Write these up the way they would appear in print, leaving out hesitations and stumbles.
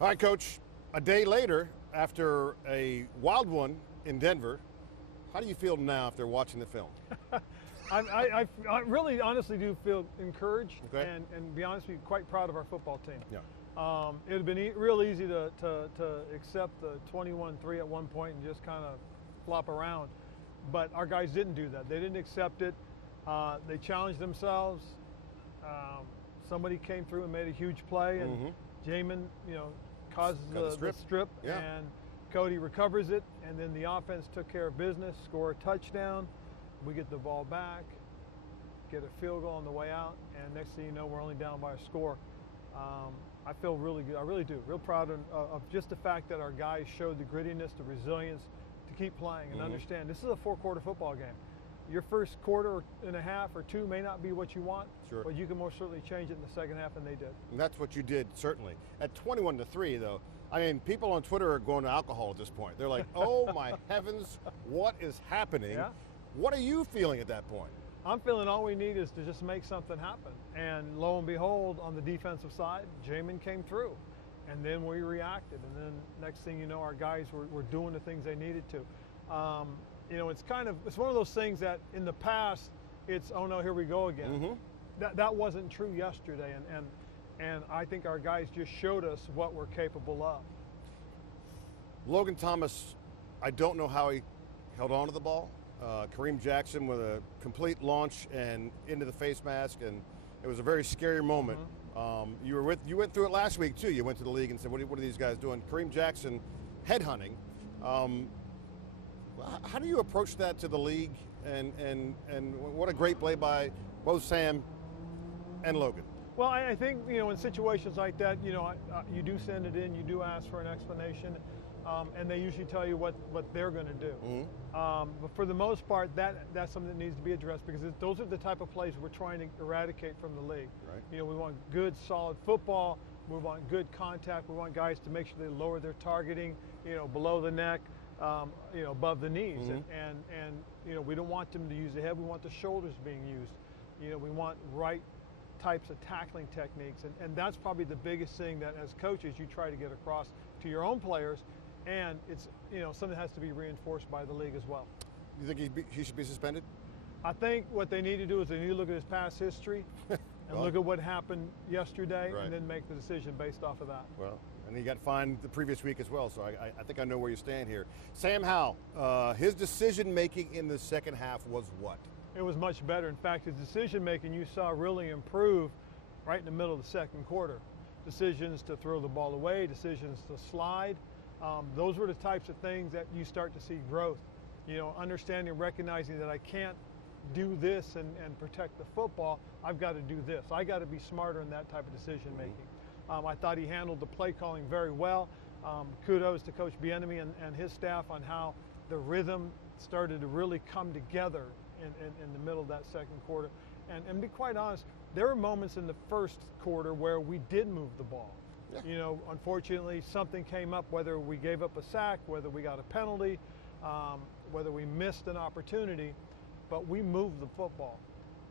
All right, Coach. A day later, after a wild one in Denver, how do you feel now after watching the film? I really honestly do feel encouraged Okay. and be honest with you, quite proud of our football team. Yeah. It would have been real easy to accept the 21-3 at one point and just kind of flop around. But our guys didn't do that. They didn't accept it. They challenged themselves. Somebody came through and made a huge play, and Jamin, causes the strip, Yeah. and Cody recovers it, and then the offense took care of business, score a touchdown. We get the ball back, get a field goal on the way out, and next thing you know, we're only down by a score. I feel really good. I really do. Real proud of just the fact that our guys showed the grittiness, the resilience to keep playing and understand this is a four-quarter football game. Your first quarter and a half or two may not be what you want, but you can most certainly change it in the second half, and they did. And that's what you did, certainly. At 21-3, though, I mean, people on Twitter are going to alcohol at this point. They're like, oh my heavens, what is happening? Yeah. What are you feeling at that point? I'm feeling all we need is to just make something happen. And lo and behold, on the defensive side, Jamin came through. And then we reacted. And then next thing you know, our guys were doing the things they needed to. It's one of those things that in the past, it's, oh no, here we go again. That wasn't true yesterday. And I think our guys just showed us what we're capable of. Logan Thomas, I don't know how he held on to the ball. Kareem Jackson with a complete launch and into the face mask, and it was a very scary moment. You went through it last week too. You went to the league and said, what are these guys doing? Kareem Jackson headhunting. How do you approach that to the league? And what a great play by both Sam and Logan. Well, I think, in situations like that, you do send it in, you do ask for an explanation, and they usually tell you what they're going to do. But for the most part, that's something that needs to be addressed, because those are the type of plays we're trying to eradicate from the league. Right. We want good, solid football. We want good contact. We want guys to make sure they lower their targeting, below the neck, above the knees. And we don't want them to use the head. We want the shoulders being used. We want right types of tackling techniques, and that's probably the biggest thing that as coaches you try to get across to your own players, and it's something that has to be reinforced by the league as well. You think he should be suspended? I think what they need to do is they need to look at his past history and look at what happened yesterday, and then make the decision based off of that. Well, and he got fined the previous week as well, so I think I know where you stand here. Sam Howell, his decision making in the second half was what? It was much better. In fact, his decision-making you saw really improve right in the middle of the second quarter. Decisions to throw the ball away, decisions to slide. Those were the types of things that you start to see growth. Understanding, recognizing that I can't do this and protect the football. I've got to do this. I got to be smarter in that type of decision-making. I thought he handled the play calling very well. Kudos to Coach Bieniemy and his staff on how the rhythm started to really come together in the middle of that second quarter. And be quite honest, there were moments in the first quarter where we did move the ball. Yeah. Unfortunately, something came up, whether we gave up a sack, whether we got a penalty, whether we missed an opportunity, but we moved the football.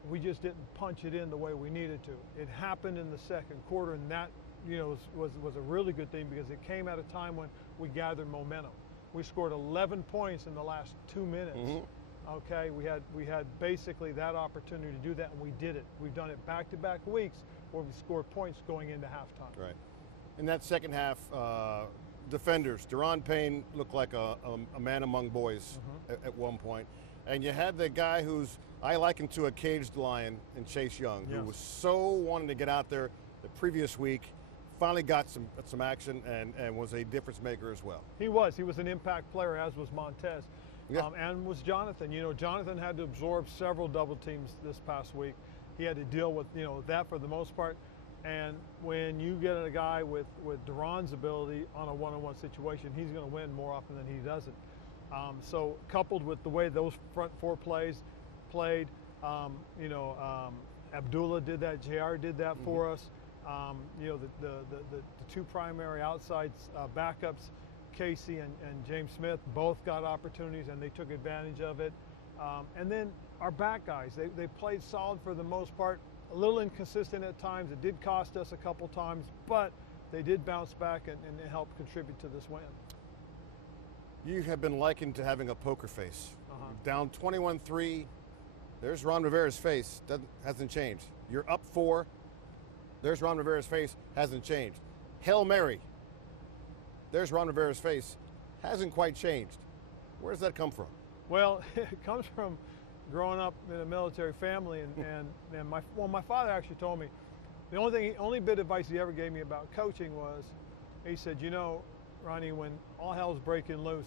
We just didn't punch it in the way we needed to. It happened in the second quarter, and that was a really good thing, because it came at a time when we gathered momentum. We scored 11 points in the last 2 minutes. Okay, we had basically that opportunity to do that, and we did it. We've done it back-to-back weeks where we scored points going into halftime. Right. In that second half, defenders, Deron Payne looked like a man among boys at one point. And you had the guy who's, I liken to a caged lion in Chase Young, who was so wanting to get out there the previous week, finally got some action and was a difference maker as well. He was an impact player, as was Montez. Yeah. And was Jonathan. Jonathan had to absorb several double teams this past week. He had to deal with that for the most part. And when you get a guy with Deron's ability on a one-on-one situation, he's going to win more often than he doesn't. So coupled with the way those front four plays played, Abdullah did that, JR did that for us. The two primary outside backups, Casey and James Smith, both got opportunities and they took advantage of it. And then our back guys, they played solid for the most part, a little inconsistent at times. It did cost us a couple times, but they did bounce back and help contribute to this win. You have been likened to having a poker face. Down 21-3, there's Ron Rivera's face, hasn't changed. You're up 4, there's Ron Rivera's face, hasn't changed. Hail Mary, there's Ron Rivera's face, hasn't quite changed. Where does that come from? Well, it comes from growing up in a military family, and my father actually told me, the only bit of advice he ever gave me about coaching was, he said, you know, Ronnie, when all hell's breaking loose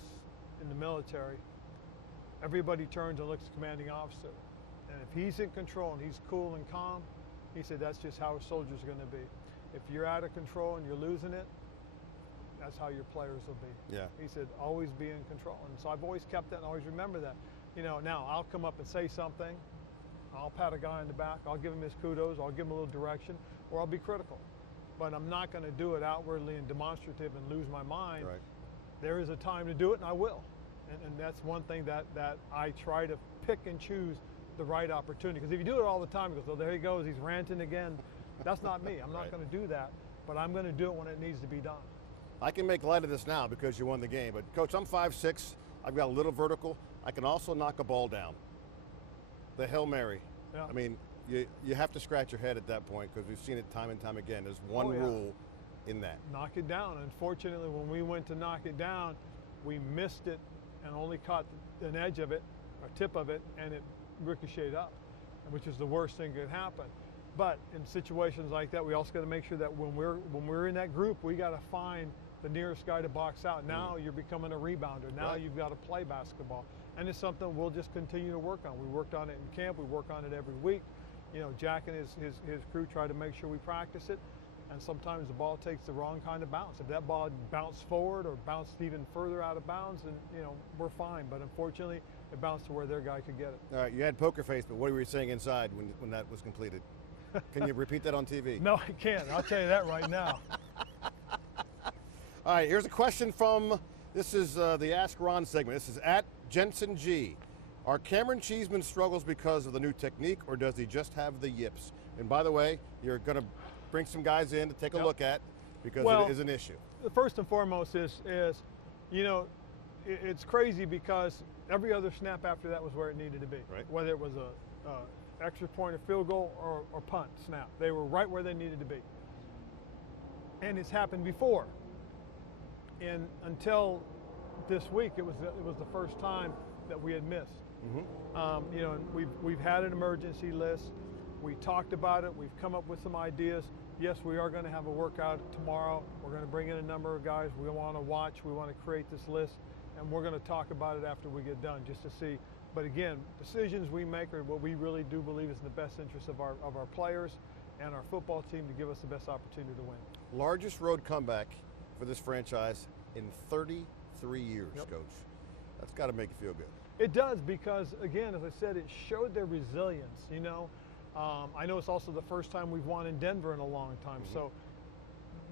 in the military, everybody turns and looks at the commanding officer. And if he's in control and he's cool and calm, he said that's just how a soldier's going to be. If you're out of control and you're losing it, that's how your players will be. Yeah. He said, always be in control. And so I've always kept that and always remember that. You know, now I'll come up and say something, I'll pat a guy on the back, I'll give him his kudos, I'll give him a little direction, or I'll be critical. But I'm not going to do it outwardly and demonstrative and lose my mind. Right. There is a time to do it, and I will. And that's one thing that I try to pick and choose the right opportunity. Because if you do it all the time, because, oh, there he goes, he's ranting again. That's not me. I'm not going to do that. But I'm going to do it when it needs to be done. I can make light of this now because you won the game. But, Coach, I'm 5'6". I've got a little vertical. I can also knock a ball down. The Hail Mary. Yeah. I mean, you have to scratch your head at that point because we've seen it time and time again. There's one rule in that. Knock it down. Unfortunately, when we went to knock it down, we missed it and only caught an edge of it, a tip of it, and it ricocheted up, which is the worst thing that could happen. But in situations like that, we also got to make sure that when we're in that group, we got to find the nearest guy to box out. Now you're becoming a rebounder. Now you've got to play basketball. And it's something we'll just continue to work on. We worked on it in camp. We work on it every week. You know, Jack and his crew try to make sure we practice it. And sometimes the ball takes the wrong kind of bounce. If that ball bounced forward or bounced even further out of bounds, then, you know, we're fine. But unfortunately, it bounced to where their guy could get it. All right, you had poker face, but what were you saying inside when that was completed? Can you repeat that on TV? No, I can't. I'll tell you that right now. All right, here's a question from, this is the Ask Ron segment. This is at Jensen G. Are Cameron Cheeseman's struggles because of the new technique, or does he just have the yips? And by the way, you're going to bring some guys in to take a look at because it is an issue. The first and foremost is you know, it's crazy because every other snap after that was where it needed to be. Right. Whether it was a extra point or field goal or punt snap. They were right where they needed to be. And it's happened before. And until this week, it was the first time that we had missed. You know, and we've had an emergency list. We talked about it. We've come up with some ideas. Yes, we are going to have a workout tomorrow. We're going to bring in a number of guys we want to watch. We want to create this list, and we're going to talk about it after we get done, just to see. But again, decisions we make are what we really do believe is in the best interest of our players and our football team to give us the best opportunity to win. Largest road comeback for this franchise in 33 years, Coach. That's got to make you feel good. It does, because again, as I said, it showed their resilience. You know, I know it's also the first time we've won in Denver in a long time. So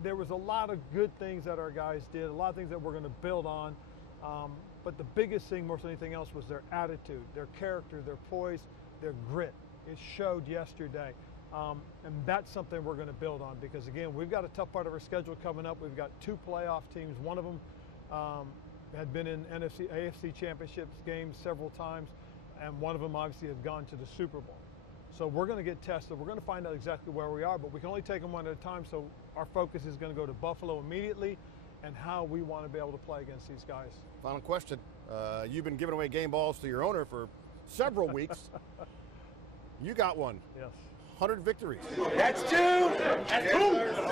there was a lot of good things that our guys did, a lot of things that we're going to build on. But the biggest thing, more than anything else, was their attitude, their character, their poise, their grit. It showed yesterday. And that's something we're going to build on, because again, we've got a tough part of our schedule coming up. We've got 2 playoff teams. One of them had been in AFC championships games several times, and one of them obviously had gone to the Super Bowl. So we're going to get tested. We're going to find out exactly where we are, but we can only take them one at a time. So our focus is going to go to Buffalo immediately and how we want to be able to play against these guys. Final question. You've been giving away game balls to your owner for several weeks. You got one. Yes. 100 victories. That's 2. That's 2.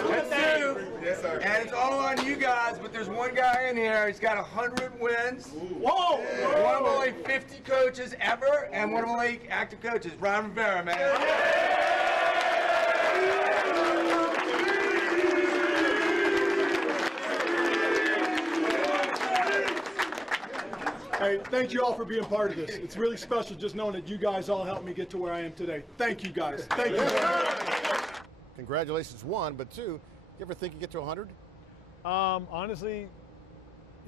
That's 2. Yes, sir. And it's all on you guys, but there's one guy in here. He's got 100 wins. Whoa! One of only 50 coaches ever, and one of only active coaches, Ron Rivera, man. Hey, thank you all for being part of this. It's really special just knowing that you guys all helped me get to where I am today. Thank you, guys. Thank you. Congratulations, 1, but 2, you ever think you get to 100? Honestly,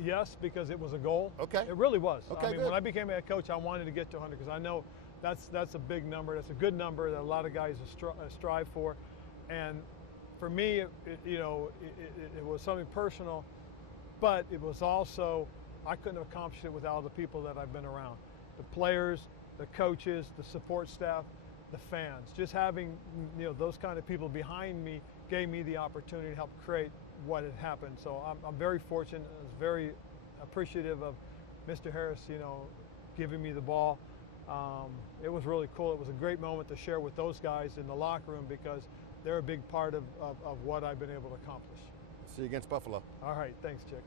yes, because it was a goal. Okay. It really was. Okay, I mean, good. when I became a head coach, I wanted to get to 100 because I know that's a big number. That's a good number that a lot of guys strive for. And for me, it was something personal, but it was also, I couldn't have accomplished it without the people that I've been around. The players, the coaches, the support staff, the fans. Just having those kind of people behind me gave me the opportunity to help create what had happened. So I'm very fortunate. I was very appreciative of Mr. Harris, giving me the ball. It was really cool. It was a great moment to share with those guys in the locker room because they're a big part of what I've been able to accomplish. See you against Buffalo. All right, thanks, Chick.